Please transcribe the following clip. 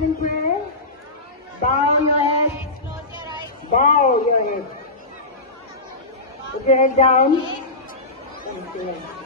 in prayer. Bow your head. Bow your head. Put your head down. Thank you.